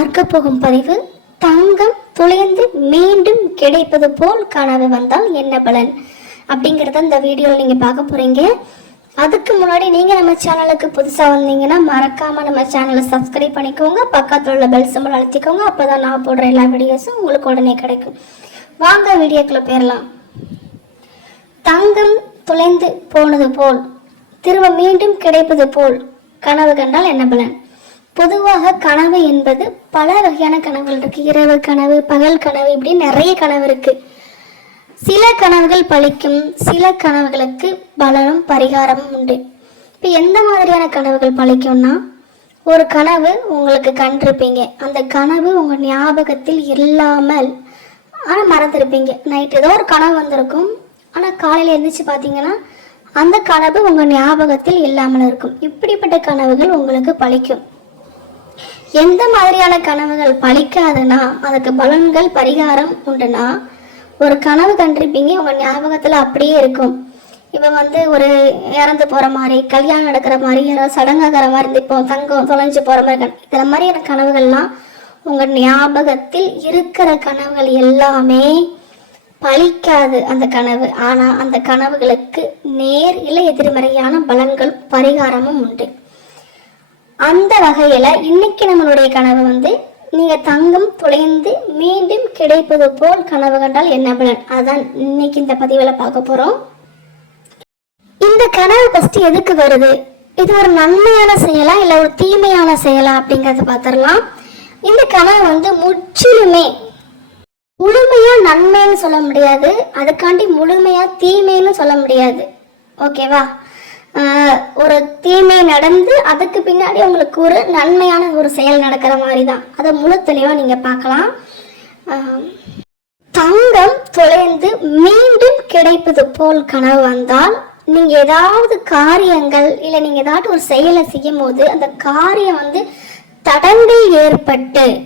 பார்க்க போகும் பதிவு தங்கம் துளைந்து மீண்டும் கிடைப்பது போல் கனவு வந்தால் என்ன பலன்? அப்படிங்கிறத இந்த வீடியோவில் நீங்கள் பார்க்க போறீங்க. அதுக்கு முன்னாடி நீங்கள் நம்ம சேனலுக்கு புதுசாக வந்தீங்கன்னா மறக்காம நம்ம சேனலை சப்ஸ்கிரைப் பண்ணிக்கோங்க. பக்கத்தில் உள்ள பெல் சிம்பிள் அழுத்திக்கோங்க. அப்பதான் நான் போடுற எல்லா வீடியோஸும் உங்களுக்கு உடனே கிடைக்கும். வாங்க வீடியோக்குள்ள போயிடலாம் தங்கம் துளைந்து போனது போல் திரும்ப மீண்டும் கிடைப்பது போல் கனவு கண்டால் என்ன பலன்? பொதுவாக கனவு என்பது பல வகையான கனவுகள் இருக்கு. இரவு கனவு பகல் கனவு இப்படி நிறைய கனவு இருக்கு. சில கனவுகள் பழிக்கும் சில கனவுகளுக்கு பலனும் பரிகாரமும் உண்டு. இப்போ எந்த மாதிரியான கனவுகள் பழிக்கும்னா ஒரு கனவு உங்களுக்கு கண்டிருப்பீங்க. அந்த கனவு உங்கள் ஞாபகத்தில் இல்லாமல் ஆனால் மறந்துருப்பீங்க. நைட் ஏதோ ஒரு கனவு வந்திருக்கும். ஆனால் காலையில் எழுந்திரிச்சு பார்த்தீங்கன்னா அந்த கனவு உங்கள் ஞாபகத்தில் இல்லாமல் இருக்கும். இப்படிப்பட்ட கனவுகள் உங்களுக்கு பழிக்கும். எந்த மாதிரியான கனவுகள் பழிக்காதுன்னா அதுக்கு பலன்கள் பரிகாரம் உண்டுனா ஒரு கனவு கண்டிருப்பீங்க உங்க ஞாபகத்துல அப்படியே இருக்கும். இப்போ வந்து ஒரு இறந்து போற மாதிரி கல்யாணம் நடக்கிற மாதிரி யாராவது சடங்காகிற மாதிரி இருந்து இப்போ தங்கம் தொலைஞ்சு போற மாதிரி இந்த மாதிரியான கனவுகள்லாம் உங்க ஞாபகத்தில் இருக்கிற கனவுகள் எல்லாமே பலிக்காது அந்த கனவு. ஆனா அந்த கனவுகளுக்கு நேர் இல்லை எதிர்மறையான பலன்கள் பரிகாரமும் உண்டு. அந்த வகையில இன்னைக்கு நம்மளுடைய கனவு வந்து நீங்க தங்கம் துளைந்து மீண்டும் கிடைப்பது போல் கனவு கண்டால் என்ன பலன்? அதான் இன்னைக்கு இந்த பதிவுல பார்க்க போறோம். இந்த கனவு ஃபர்ஸ்ட் எதுக்கு வருது? இது ஒரு நன்மையான செயலா இல்ல ஒரு தீமையான செயலா அப்படிங்கறத பாத்திரலாம் இந்த கனவு வந்து முற்றிலுமே முழுமையா நன்மைன்னு சொல்ல முடியாது. அதுக்காண்டி முழுமையா தீமைன்னு சொல்ல முடியாது. ஓகேவா? ஒரு தீமை நடந்து அதுக்கு பின்னாடி உங்களுக்கு ஒரு நன்மையான ஒரு செயல் நடக்கிற மாதிரி தான் அதை முழு நீங்க பார்க்கலாம். தங்கம் தொலைந்து மீண்டும் கிடைப்பது போல் கனவு வந்தால் நீங்க ஏதாவது காரியங்கள் இல்ல நீங்க ஏதாவது ஒரு செயலை செய்யும் போது அந்த காரியம் வந்து தடங்கள் ஏற்பட்டு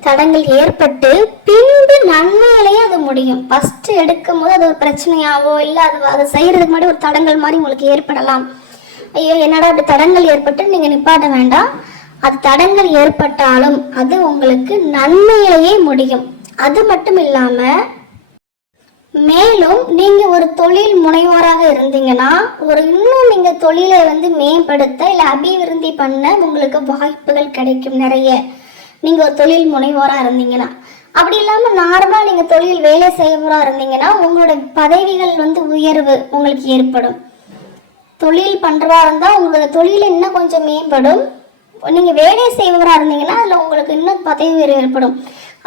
தடங்கள் ஏற்பட்டு பின்பு நன்மையிலேயே முடியும். ஃபர்ஸ்ட் எடுக்கும் போது அது ஒரு பிரச்சனையாவோ இல்லை அது அதை செய்யறதுக்கு முன்னாடி ஒரு தடங்கள் மாதிரி உங்களுக்கு ஏற்படலாம். ஐயோ என்னடா அப்படி தடங்கள் ஏற்பட்டு நீங்க நிப்பாட்ட வேண்டாம். அது தடங்கள் ஏற்பட்டாலும் அது உங்களுக்கு நன்மையிலேயே முடியும். அது மட்டும் இல்லாம மேலும் நீங்க ஒரு தொழில் முனைவோராக இருந்தீங்கன்னா ஒரு இன்னும் நீங்க தொழிலை வந்து மேம்படுத்த இல்ல அபிவிருத்தி பண்ண உங்களுக்கு வாய்ப்புகள் கிடைக்கும் நிறைய. நீங்க ஒரு தொழில் முனைவோரா இருந்தீங்கன்னா. அப்படி இல்லாம நார்மலா நீங்க தொழில் வேலை செய்யறா இருந்தீங்கன்னா உங்களோட பதவிகள் வந்து உயர்வு உங்களுக்கு ஏற்படும். தொழில் பண்றதா இருந்தா உங்களோட தொழில் இன்னும் கொஞ்சம் மேம்படும். நீங்க வேலை செய்பவரா இருந்தீங்கன்னா அதுல உங்களுக்கு இன்னும் பதவி உயர்வு ஏற்படும்.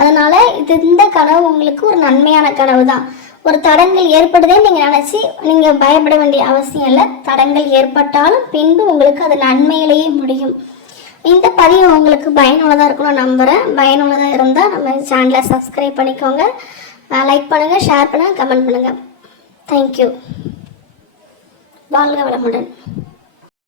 அதனால இது இந்த கனவு உங்களுக்கு ஒரு நன்மையான கனவு தான். ஒரு தடங்கள் ஏற்படுதே நீங்க நினைச்சு நீங்க பயப்பட வேண்டிய அவசியம் இல்லை. தடங்கள் ஏற்பட்டாலும் பின்பு உங்களுக்கு அது நன்மையிலேயே முடியும். இந்த பதிவு உங்களுக்கு பயனுள்ளதாக இருக்கணும்னு நம்புகிறேன் பயனுள்ளதாக இருந்தால் நம்ம சேனலை சப்ஸ்கிரைப் பண்ணிக்கோங்க. லைக் பண்ணுங்கள் ஷேர் பண்ணுங்கள் கமெண்ட் பண்ணுங்கள் தேங்க்யூ வாழ்க வளமுடன்.